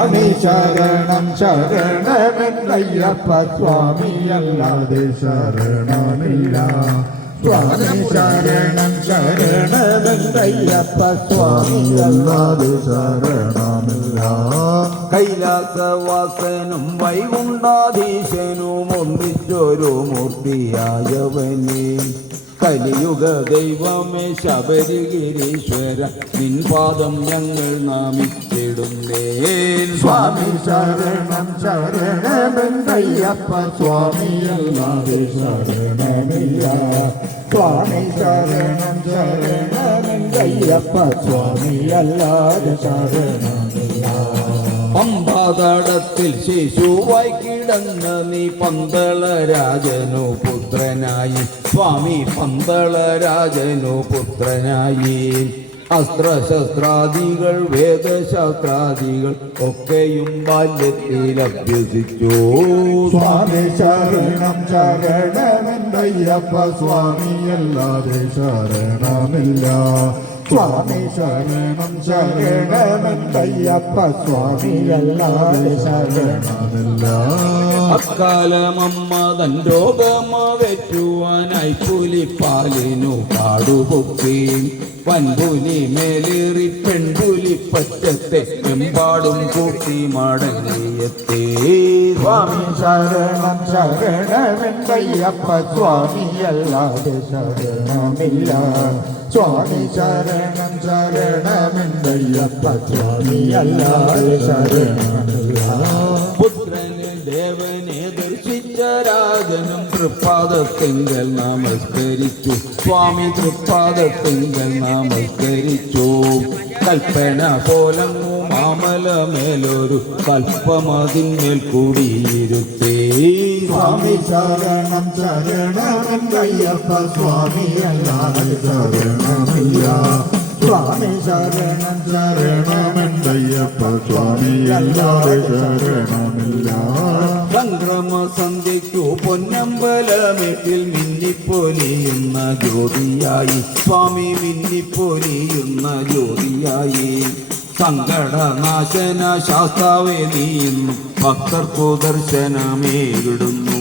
സ്വാമി ശരണം ശരണമെന്നയ്യപ്പ സ്വാമിയല്ലാതെ ശരണമില്ല. സ്വാമി ശരണം ശരണമെന്നയ്യപ്പ സ്വാമിയല്ലാതെ ശരണമില്ല. കൈലാസവാസനും വൈകുണ്ഠാധീശനും ഒന്നിച്ചൊരു മൂർത്തിയായവനെ കലിയുഗ ദൈവമേ ശബരിഗിരീശ്വര നിൻ പാദം ഞങ്ങൾ നാമിച്ചിടുന്നേ. സ്വാമി ശരണം ശരണമെന്നയ്യപ്പ സ്വാമിയല്ലാതെ ശരണമില്ല. സ്വാമി ശരണം ശരണമെന്നയ്യപ്പ സ്വാമിയല്ലാതെ ശരണമില്ല. പമ്പാതടത്തിൽ ശിശുവായി കിടന്ന നീ പന്തളരാജനു പുത്രനായി സ്വാമി പന്തളരാജനു പുത്രനായി അസ്ത്രശസ്ത്രാദികൾ വേദശാസ്ത്രാദികൾ ഒക്കെയും ബാല്യത്തിൽ അഭ്യസിച്ചു. സ്വാമി ശരണം ശരണമെന്നയ്യപ്പ സ്വാമിയല്ലാതെ ശരണമില്ല. സ്വാമി ശരണം ശരണമെന്നയ്യപ്പ സ്വാമിയല്ലാതെ ശരണമില്ല. അക്കാലമമ്മ തൻ രോഗമകറ്റുവാനായി പുലിപ്പാലിനു കാടുപൊക്കി വൻപുലി മേലേറി പെൺപുലി പറ്റത്തെ എമ്പാടും കൂട്ടി മടങ്ങിയെത്തി. സ്വാമി ശരണം ശരണമെന്നയ്യപ്പ സ്വാമിയല്ലാതെ ശരണമില്ല. സ്വാമി ശരണം ശരണമെന്നയ്യപ്പ സ്വാമിയല്ലാതെ ശരണമില്ല. പുത്രന് ദേവനെ ദർശിച്ച രാജനും തൃപ്പാദത്തിങ്കൽ നമസ്കരിച്ചു സ്വാമി തൃപ്പാദത്തിങ്കൽ നമസ്കരിച്ചു. കൽപ്പന പോലങ്ങു മാമലമേലൊരു കൽപ്പമതിന്മേൽ കൂടിയിരുത്തേ. സ്വാമി ശരണം ശരണമെന്നയ്യപ്പ സ്വാമിയല്ലാതെ ശരണമില്ല. സ്വാമി ശരണം ശരണമെന്നയ്യപ്പ സ്വാമിയല്ലാതെ ശരണമില്ല. സംക്രമ സന്ധ്യയ്ക്കു പൊന്നമ്പലമേറ്റിൽ മിന്നിപ്പൊലിയുന്ന ജ്യോതിയായി സ്വാമി മിന്നിപ്പൊലിയുന്ന ജ്യോതിയായി. സങ്കടനാശന ശാസ്താവേ നീയും ഭക്തർക്കു ദർശനമേകിടുന്നു.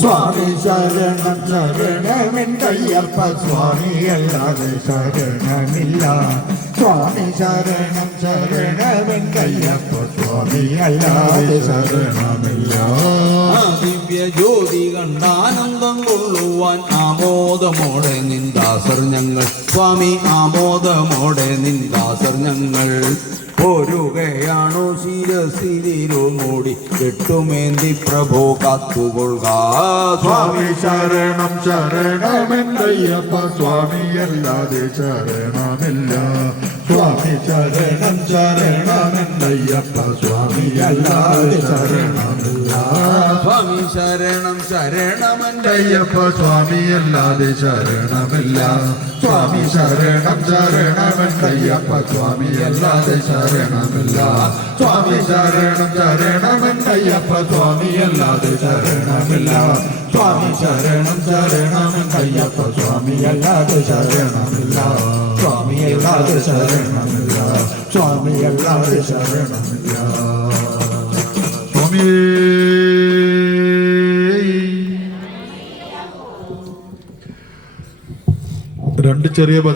സ്വാമി ശരണം ശരണമെന്നയ്യപ്പ സ്വാമിയല്ലാതെ ശരണമില്ല. സ്വാമി ശരണം ശരണമെന്നയ്യപ്പ സ്വാമിയല്ലാതെ ശരണമില്ല. ദിവ്യ ജ്യോതി കണ്ടാനന്ദം കൊള്ളുവാൻ ആമോദമോടെ നിന്ദാസർ ഞങ്ങൾ സ്വാമി ആമോദമോടെ നിന്ദാസർ ഞങ്ങൾ പോരുകയാണു ശിരസിരിരു മൂടി കെട്ടുമേന്തി പ്രഭോ കാത്തുകൊള്ളുക. സ്വാമി ശരണം ശരണമെന്നയ്യപ്പ സ്വാമിയല്ലാതെ ശരണമില്ല. സ്വാമി ശരണം ശരണമെന്നയ്യപ്പ സ്വാമിയല്ലാതെ ശരണമില്ല. സ്വാമി ശരണം ശരണമെന്നയ്യപ്പ അയ്യപ്പ സ്വാമിയല്ലാതെ ശരണമില്ല. സ്വാമി ശരണം ശരണമെന്നയ്യപ്പ സ്വാമിയല്ലാതെ ശരണമില്ല. സ്വാമി ശരണം ശരണമെന്നയ്യപ്പ സ്വാമിയല്ലാതെ ശരണമില്ല. സ്വാമി ശരണം ശരണമെന്നയ്യപ്പ സ്വാമിയല്ലാതെ ശരണമില്ല. സ്വാമിയല്ലാതെ ശരണമില്ല. സ്വാമിയല്ലാതെ ശരണമില്ല. സ്വാമി രണ്ട് ചെറിയ ഭജന